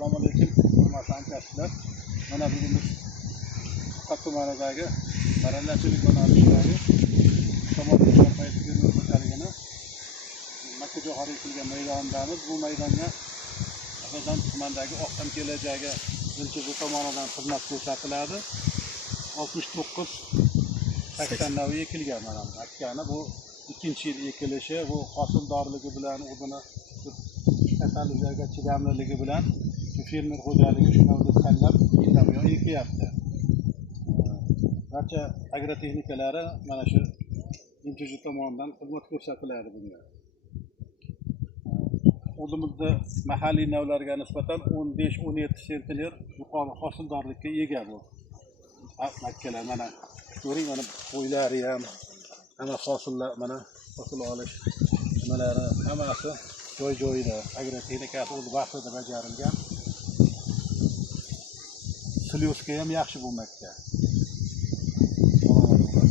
Assalomu alaykum, hurmatli hamkasblar. Mana bugun biz To'qat tumanidagi mahallachilik yo'nalishidagi tomorqa xo'jaligini makkajo'xori ekilgan maydondamiz. Bu maydonga asosan tumandagi oqshom kelajagi ilchizi tomonidan xizmat ko'rsatiladi. 69-80 ekilgan mana bu akkani. Bu ikkinchi yil ekilishi, bu hosildorligi bilan o'zini kasalliklarga chidamliligi bilan fermer xo'jaligi shu navda tanlab yetamoq ekyapti. Barcha agrotexnikalari mana shu MTJ tomonidan xizmat ko'rsatiladi bunga. O'zimizda mahalliy navlarga nisbatan 15-17 sentner yuqori hosildorlikka ega bu makkalar. Mana ko'ring, mana qo'ylari ham, hamma hosillar, mana hosil olish nimalari hammasi joy-joyida. Agrotexnikasi o'z vaqtida bajarilgan. Slyozka ham yaxshi bu makka.